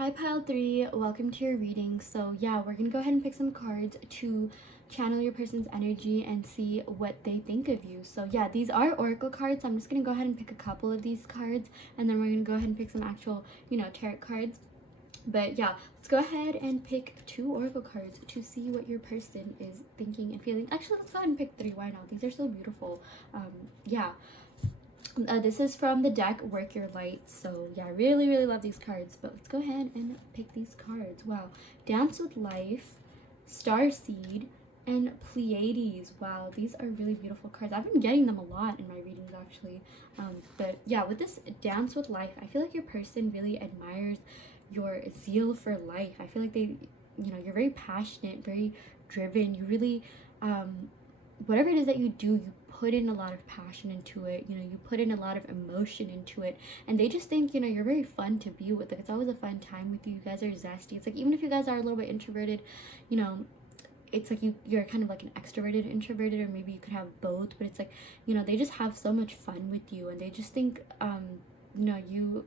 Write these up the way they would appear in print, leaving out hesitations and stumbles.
Hi pile 3, welcome to your reading. So yeah, we're gonna go ahead and pick some cards to channel your person's energy and see what they think of you. So yeah, these are oracle cards, so I'm just gonna go ahead and pick a couple of these cards, and then we're gonna go ahead and pick some actual, tarot cards. But yeah, let's go ahead and pick 2 oracle cards to see what your person is thinking and feeling. Actually, let's go ahead and pick 3. Why not? These are so beautiful. Yeah. This is from the deck Work Your Light. So yeah, I really love these cards. But let's go ahead and pick these cards. Wow. Dance with Life, Starseed, and Pleiades. Wow, these are really beautiful cards. I've been getting them a lot in my readings actually. But yeah, with this Dance with Life, I feel like your person really admires your zeal for life. I feel like they, you're very passionate, very driven. You really, whatever it is that you do, you put in a lot of passion into it. You put in a lot of emotion into it, and they just think, you're very fun to be with. Like, it's always a fun time with you. You guys are zesty. It's like, even if you guys are a little bit introverted, it's like you're kind of like an extroverted introverted, or maybe you could have both, but it's like, they just have so much fun with you, and they just think you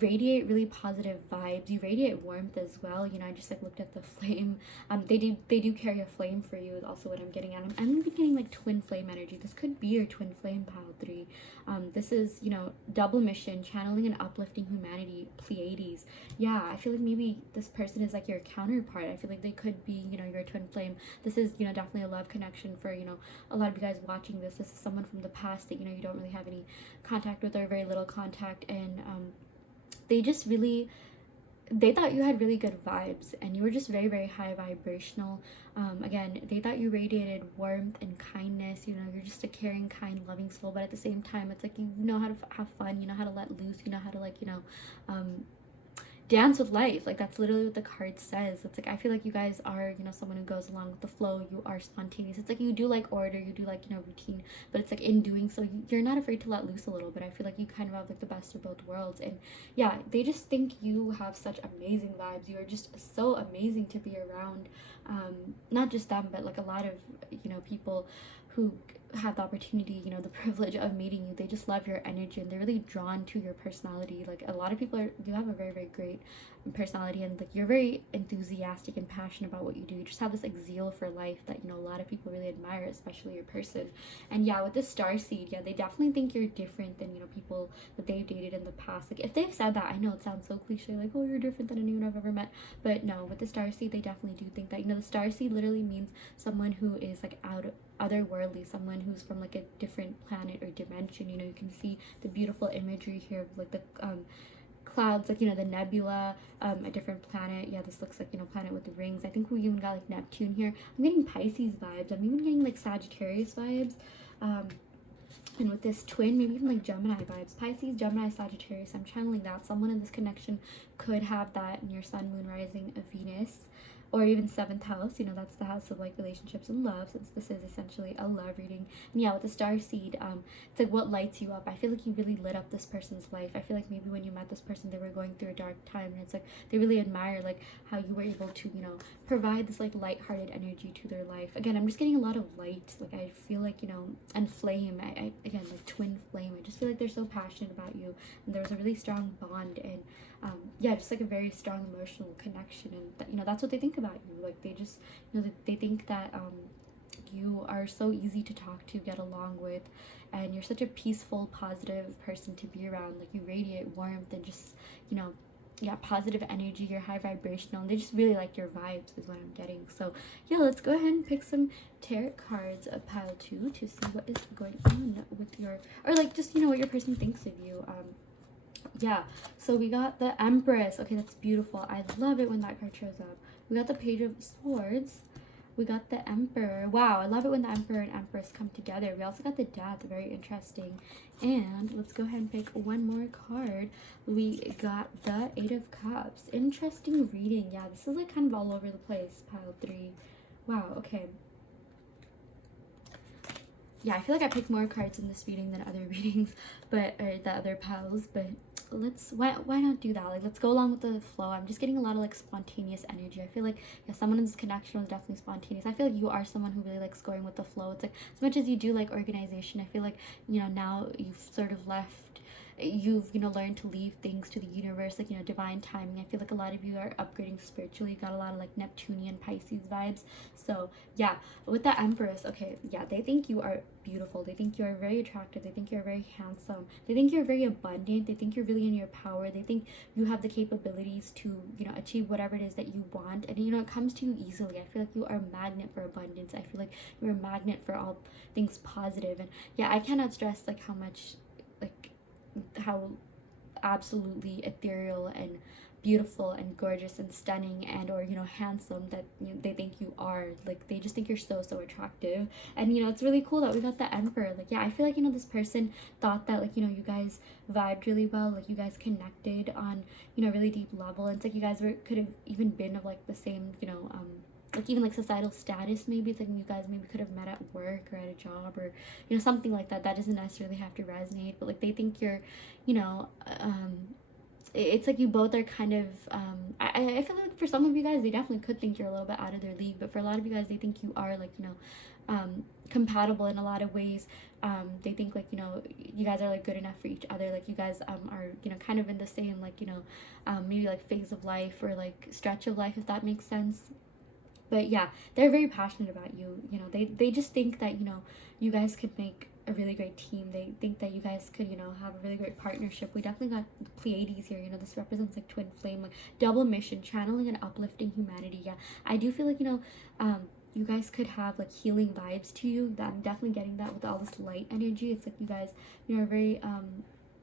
radiate really positive vibes. You radiate warmth as well. I just like looked at the flame. They do carry a flame for you is also what I'm getting at. I'm even getting like twin flame energy. This could be your twin flame, pile 3. This is, double mission, channeling and uplifting humanity, Pleiades. Yeah, I feel like maybe this person is like your counterpart. I feel like they could be, your twin flame. This is, definitely a love connection for, a lot of you guys watching this. This is someone from the past that, you don't really have any contact with, or very little contact, and they just really, they thought you had really good vibes, and you were just very high vibrational. Again, they thought you radiated warmth and kindness. You're just a caring, kind, loving soul, but at the same time, it's like you know how to have fun, you know how to let loose, you know how to dance with life. Like, that's literally what the card says. It's like, I feel like you guys are, someone who goes along with the flow. You are spontaneous. It's like you do like order, you do like, routine, but it's like in doing so, you're not afraid to let loose a little bit. I feel like you kind of have like the best of both worlds. And yeah, they just think you have such amazing vibes. You are just so amazing to be around. Not just them, but like a lot of, people who have the opportunity, the privilege of meeting you. They just love your energy, and they're really drawn to your personality. Like, a lot of people do have a very great personality, and like, you're very enthusiastic and passionate about what you do. You just have this like zeal for life that, a lot of people really admire, especially your person. And yeah, with this Starseed, yeah, they definitely think you're different than, people that they've dated in the past. Like, if they've said that, I know it sounds so cliche, like, oh, you're different than anyone I've ever met, but no, with the Starseed, they definitely do think that. The Starseed literally means someone who is like otherworldly, someone who's from like a different planet or dimension. You can see the beautiful imagery here of like the clouds, like, the nebula, a different planet. Yeah, this looks like, planet with the rings. I think we even got like Neptune here. I'm getting Pisces vibes. I'm even getting like Sagittarius vibes. And with this twin, maybe even like Gemini vibes. Pisces, Gemini, Sagittarius. I'm channeling that. Someone in this connection could have that in your sun, moon, rising, Venus, or even 7th house. That's the house of like relationships and love, since this is essentially a love reading. And yeah, with the Starseed, it's like what lights you up. I feel like you really lit up this person's life. I feel like maybe when you met this person, they were going through a dark time, and it's like they really admire like how you were able to, provide this like lighthearted energy to their life. Again, I'm just getting a lot of light. Like, I feel like, and flame. I again, like twin flame. I just feel like they're so passionate about you, and there's a really strong bond, and yeah, just like a very strong emotional connection. And that's what they think about you. Like, they just, they think that you are so easy to talk to, get along with, and you're such a peaceful, positive person to be around. Like, you radiate warmth and just, yeah, positive energy. You're high vibrational, and they just really like your vibes is what I'm getting. So yeah, let's go ahead and pick some tarot cards of pile 2 to see what is going on with your, or like just, what your person thinks of you. Yeah, so we got the Empress. Okay, that's beautiful. I love it when that card shows up. We got the Page of Swords. We got the Emperor. Wow, I love it when the Emperor and Empress come together. We also got the Death. Very interesting. And let's go ahead and pick one more card. We got the 8 of Cups. Interesting reading. Yeah, this is like kind of all over the place, pile 3. Wow, okay. Yeah, I feel like I picked more cards in this reading than other readings, or the other piles, but why not do that? Like, let's go along with the flow. I'm just getting a lot of like spontaneous energy. I feel like, yeah, someone in this connection was definitely spontaneous. I feel like you are someone who really likes going with the flow. It's like, as much as you do like organization, I feel like, now you've sort of left you've, you know, learned to leave things to the universe, like, you know, divine timing. I feel like a lot of you are upgrading spiritually. You got a lot of like Neptunian Pisces vibes. So yeah, with the Empress, okay, yeah, they think you are beautiful. They think you are very attractive. They think you're very handsome. They think you're very abundant. They think you're really in your power. They think you have the capabilities to, you know, achieve whatever it is that you want. And, you know, it comes to you easily. I feel like you are a magnet for abundance. I feel like you're a magnet for all things positive. And yeah, I cannot stress like how much, like, how absolutely ethereal and beautiful and gorgeous and stunning and, or, you know, handsome that, you know, they think you are. Like, they just think you're so attractive. And, you know, it's really cool that we got the Emperor. Like, yeah, I feel like, you know, this person thought that, like, you know, you guys vibed really well, like you guys connected on, you know, really deep level. And it's like you guys were, could have even been of like the same, you know, like even like societal status. Maybe it's like you guys maybe could have met at work or at a job, or, you know, something like that. That doesn't necessarily have to resonate, but like they think you're, you know, it's like you both are kind of I feel like for some of you guys they definitely could think you're a little bit out of their league, but for a lot of you guys they think you are, like, you know, compatible in a lot of ways. They think, like, you know, you guys are like good enough for each other, like you guys are, you know, kind of in the same, like, you know, maybe like phase of life or like stretch of life, if that makes sense. But yeah, they're very passionate about you. You know, they just think that, you know, you guys could make a really great team. They think that you guys could, you know, have a really great partnership. We definitely got the Pleiades here. You know, this represents like twin flame, like double mission, channeling and uplifting humanity. Yeah, I do feel like, you know, you guys could have like healing vibes to you. That I'm definitely getting that with all this light energy. It's like you guys, you know, are very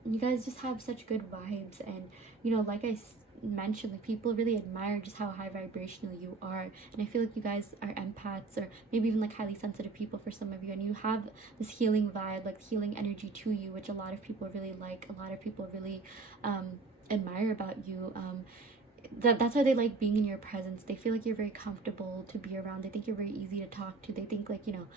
you guys just have such good vibes. And, you know, like I mentioned, like people really admire just how high vibrational you are. And I feel like you guys are empaths, or maybe even like highly sensitive people for some of you, and you have this healing vibe, like healing energy to you, which a lot of people really like, a lot of people really admire about you. That's why they like being in your presence. They feel like you're very comfortable to be around. They think you're very easy to talk to. They think, like, you know,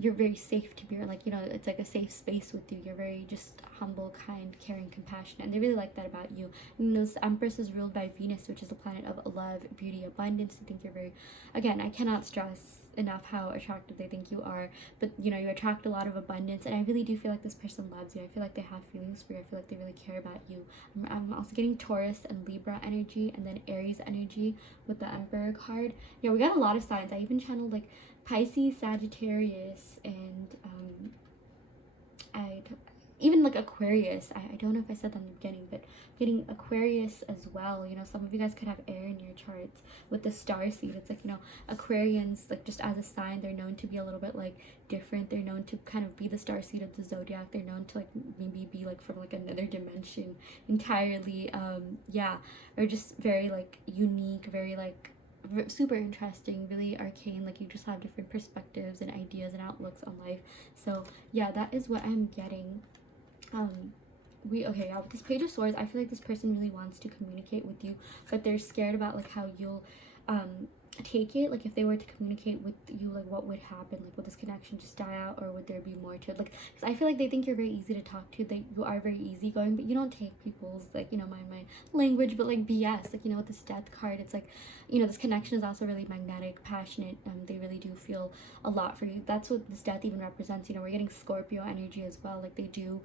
you're very safe to be, like, you know, it's like a safe space with you. You're very just humble, kind, caring, compassionate, and they really like that about you. And this Empress is ruled by Venus, which is the planet of love, beauty, abundance. They think you're very, again, I cannot stress enough how attractive they think you are. But, you know, you attract a lot of abundance, and I really do feel like this person loves you. I feel like they have feelings for you. I feel like they really care about you. I'm also getting Taurus and Libra energy, and then Aries energy with the Emperor card. Yeah, we got a lot of signs. I even channeled like Pisces, Sagittarius, and even like Aquarius. I don't know if I said that in the beginning, but getting Aquarius as well. You know, some of you guys could have air in your charts with the star seed. It's like, you know, Aquarians, like just as a sign, they're known to be a little bit like different. They're known to kind of be the star seed of the zodiac. They're known to like maybe be like from like another dimension entirely. Yeah, or just very like unique, very like super interesting, really arcane. Like you just have different perspectives and ideas and outlooks on life. So yeah, that is what I'm getting. Okay, with this Page of Swords, I feel like this person really wants to communicate with you, but they're scared about like how you'll take it. Like if they were to communicate with you, like what would happen? Like would this connection just die out, or would there be more to it? Like, because I feel like they think you're very easy to talk to, that you are very easygoing, but you don't take people's, like, you know, my language, but like BS. Like, you know, with this Death card, it's like, you know, this connection is also really magnetic, passionate. They really do feel a lot for you. That's what this Death even represents. You know, we're getting Scorpio energy as well. Like they do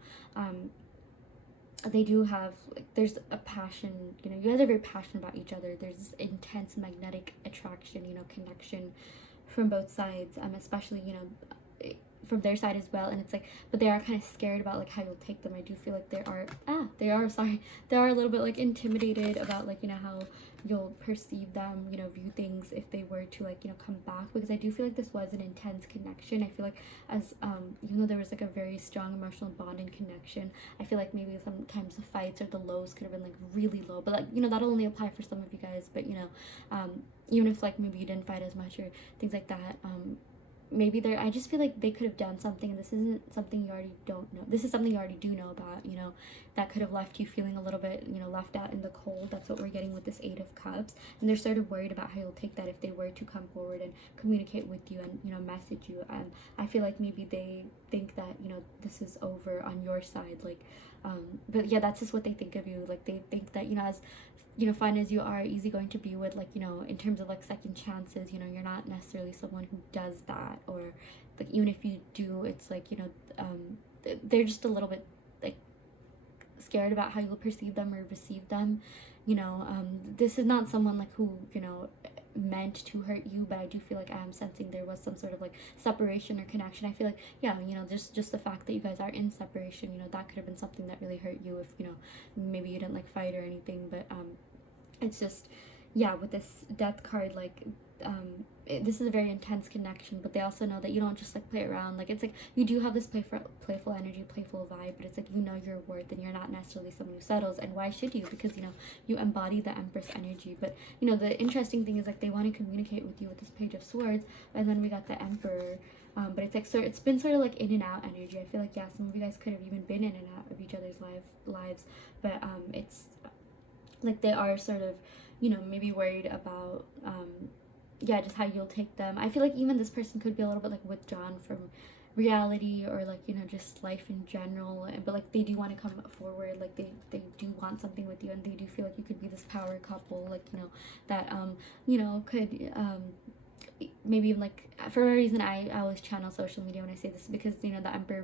have, like, there's a passion. You know, you guys are very passionate about each other. There's this intense magnetic attraction, you know, connection from both sides, especially, you know, from their side as well. And it's like, but they are kind of scared about like how you'll take them. I do feel like they are a little bit like intimidated about, like, you know, how you'll perceive them, you know, view things if they were to, like, you know, come back, because I do feel like this was an intense connection. I feel like as even though there was like a very strong emotional bond and connection, I feel like maybe sometimes the fights or the lows could have been like really low, but like, you know, that'll only apply for some of you guys. But, you know, even if like maybe you didn't fight as much or things like that, maybe I just feel like they could have done something, and this isn't something you already don't know. This is something you already do know about, you know, that could have left you feeling a little bit, you know, left out in the cold. That's what we're getting with this Eight of Cups. And they're sort of worried about how you'll take that if they were to come forward and communicate with you and, you know, message you. And I feel like maybe they think that, you know, this is over on your side. Like, but yeah, that's just what they think of you. Like they think that, you know, as, you know, fun as you are, easy going to be with, like, you know, in terms of like second chances, you know, you're not necessarily someone who does that. Or like even if you do, it's like, you know, they're just a little bit like scared about how you'll perceive them or receive them. You know, this is not someone like who, you know, meant to hurt you, but I do feel like I am sensing there was some sort of like separation or connection. I feel like, yeah, you know, just the fact that you guys are in separation, you know, that could have been something that really hurt you if, you know, maybe you didn't like fight or anything. But it's just, yeah, with this death card, like this is a very intense connection, but they also know that you don't just like play around. Like, it's like you do have this playful energy, playful vibe, but it's like, you know your worth and you're not necessarily someone who settles. And why should you? Because, you know, you embody the Empress energy. But, you know, the interesting thing is like they want to communicate with you with this Page of Swords, and then we got the Emperor. But it's like, so it's been sort of like in and out energy. I feel like, yeah, some of you guys could have even been in and out of each other's lives, but it's like they are sort of, you know, maybe worried about yeah, just how you'll take them. I feel like even this person could be a little bit like withdrawn from reality, or like, you know, just life in general, but like they do want to come forward. Like they do want something with you, and they do feel like you could be this power couple, like, you know, that you know, could maybe even like, for a reason I always channel social media when I say this, because, you know, the Emperor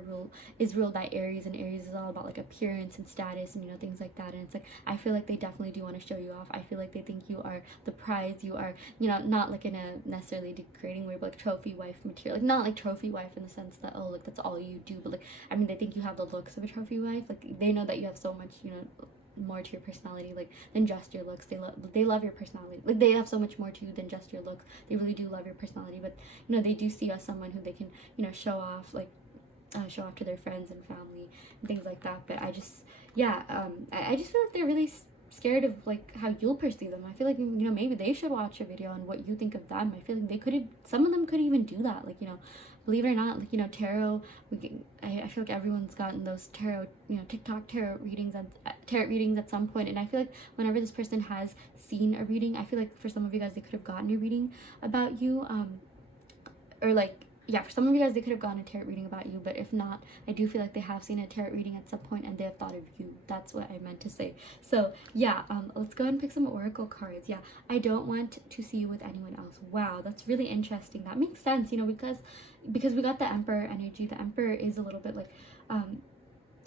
is ruled by Aries, and Aries is all about like appearance and status and, you know, things like that. And it's like, I feel like they definitely do want to show you off. I feel like they think you are the prize. You are, you know, not like in a necessarily degrading way, but like trophy wife material. Like, not like trophy wife in the sense that, oh, like that's all you do, but like, I mean, they think you have the looks of a trophy wife. Like, they know that you have so much, you know, more to your personality, like, than just your looks. They love your personality. Like, they have so much more to you than just your looks. They really do love your personality. But, you know, they do see you as someone who they can, you know, show off, like show off to their friends and family and things like that. But I just, yeah, I just feel like they're really scared of like how you'll perceive them. I feel like, you know, maybe they should watch a video on what you think of them. I feel like they could, some of them could even do that. Like, you know, believe it or not, like, you know, tarot, I feel like everyone's gotten those tarot, you know, TikTok tarot readings at some point. And I feel like whenever this person has seen a reading, I feel like for some of you guys, they could have gotten a reading about you, or like, yeah, for some of you guys, they could have gotten a tarot reading about you. But if not, I do feel like they have seen a tarot reading at some point, and they have thought of you. That's what I meant to say. So yeah, let's go ahead and pick some oracle cards. Yeah, I don't want to see you with anyone else. Wow, that's really interesting. That makes sense, you know, because we got the Emperor energy. The Emperor is a little bit like,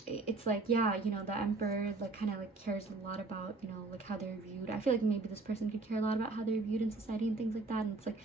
it's like, yeah, you know, the Emperor like kind of like cares a lot about, you know, like how they're viewed. I feel like maybe this person could care a lot about how they're viewed in society and things like that. And it's like,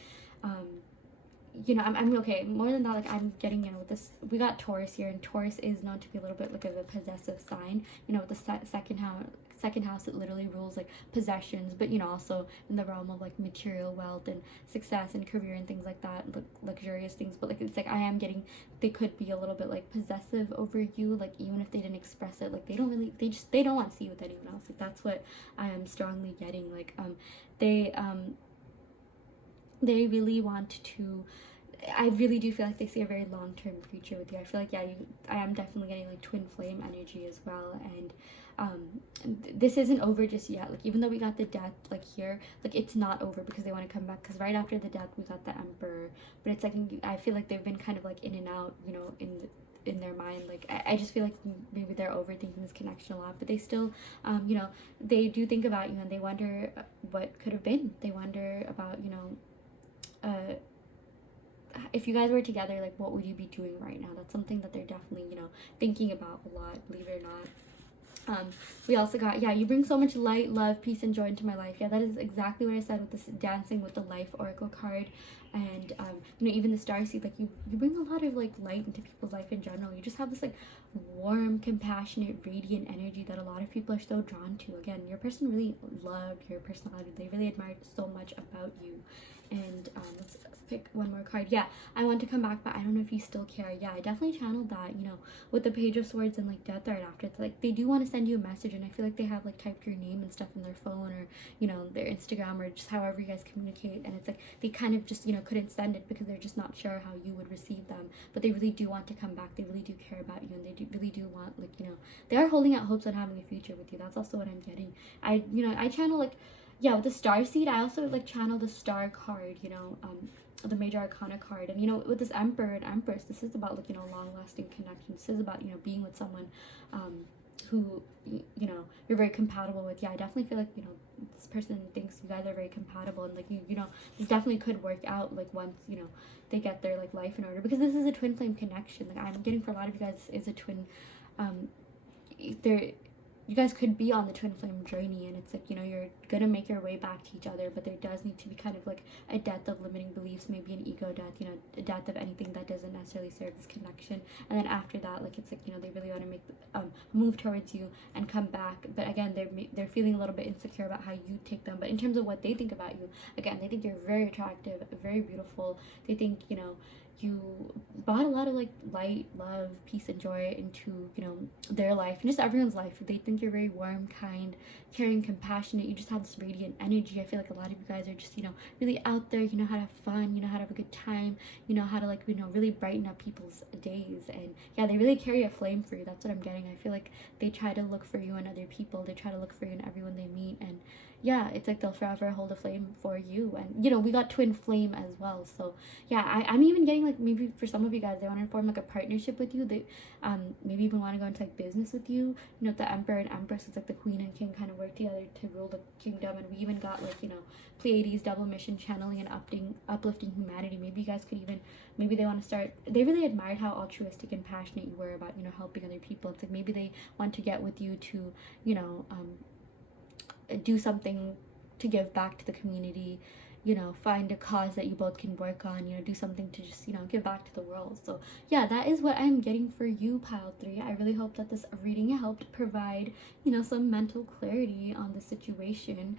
you know, I'm okay, more than that, like, I'm getting, you know, with this, we got Taurus here, and Taurus is known to be a little bit like of a possessive sign, you know, with the second house, it literally rules like possessions, but, you know, also in the realm of like material wealth and success and career and things like that, luxurious things. But like, it's like, I am getting, they could be a little bit like possessive over you, like, even if they didn't express it, like, they don't really, they don't want to see you with anyone else. Like, that's what I am strongly getting. Like, they really want to, I really do feel like they see a very long-term future with you. I feel like, yeah, I am definitely getting like twin flame energy as well. And this isn't over just yet. Like, even though we got the death like here, like, it's not over, because they want to come back, because right after the death we got the Emperor. But it's like, I feel like they've been kind of like in and out, you know, in their mind. Like, I just feel like maybe they're overthinking this connection a lot, but they still, you know, they do think about you, and they wonder what could have been. They wonder about, you know, if you guys were together, like, what would you be doing right now? That's something that they're definitely, you know, thinking about a lot, believe it or not. We also got, yeah, you bring so much light, love, peace, and joy into my life. Yeah, that is exactly what I said with this dancing with the life oracle card. And you know, even the starseed, like, you bring a lot of like light into people's life in general. You just have this like warm, compassionate, radiant energy that a lot of people are so drawn to. Again, your person really loved your personality. They really admired so much about you. And let's pick one more card. Yeah, I want to come back, but I don't know if you still care. Yeah, I definitely channeled that, you know, with the Page of Swords and like death right after. It's like they do want to send you a message, and I feel like they have like typed your name and stuff in their phone, or, you know, their Instagram, or just however you guys communicate. And it's like they kind of just, you know, couldn't send it because they're just not sure how you would receive them. But they really do want to come back. They really do care about you, and they really do want, like, you know, they are holding out hopes on having a future with you. That's also what I'm getting. I channel like, yeah, with the star seed, I also like channel the star card, you know, the major arcana card. And, you know, with this Emperor and Empress, this is about like, you know, long-lasting connection. This is about, you know, being with someone who, you know, you're very compatible with. Yeah, I definitely feel like, you know, this person thinks you guys are very compatible, and like, you know, this definitely could work out like once, you know, they get their like life in order, because this is a twin flame connection. Like, I'm getting for a lot of you guys is a twin, you guys could be on the twin flame journey, and it's like, you know, you're gonna make your way back to each other, but there does need to be kind of like a death of limiting beliefs, maybe an ego death, you know, a death of anything that doesn't necessarily serve this connection. And then after that, like, it's like, you know, they really want to make move towards you and come back. But again, they're feeling a little bit insecure about how you take them. But in terms of what they think about you, again, they think you're very attractive, very beautiful. They think, you know, you brought a lot of like light, love, peace, and joy into, you know, their life and just everyone's life. They think you're very warm, kind, caring, compassionate. You just have this radiant energy. I feel like a lot of you guys are just, you know, really out there. You know how to have fun, you know how to have a good time, you know how to like, you know, really brighten up people's days. And yeah, they really carry a flame for you. That's what I'm getting. I feel like they try to look for you in other people. They try to look for you in everyone they meet. And yeah, it's like they'll forever hold a flame for you. And you know, we got twin flame as well. So yeah, I'm even getting like, maybe for some of you guys, they want to form like a partnership with you. They maybe even want to go into like business with you. You know, the emperor and empress, it's like the queen and king kind of work together to rule the kingdom. And we even got like, you know, Pleiades, double mission, channeling and uplifting humanity. Maybe you guys could even, maybe they want to start, they really admired how altruistic and passionate you were about, you know, helping other people. It's like maybe they want to get with you to, you know, do something to give back to the community, you know, find a cause that you both can work on, you know, do something to just, you know, give back to the world. So yeah, that is what I'm getting for you, pile 3. I really hope that this reading helped provide, you know, some mental clarity on the situation,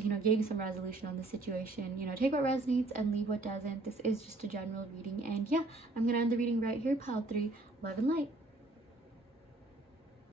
you know, gave you some resolution on the situation. You know, take what resonates and leave what doesn't. This is just a general reading. And yeah, I'm gonna end the reading right here, pile 3. Love and light.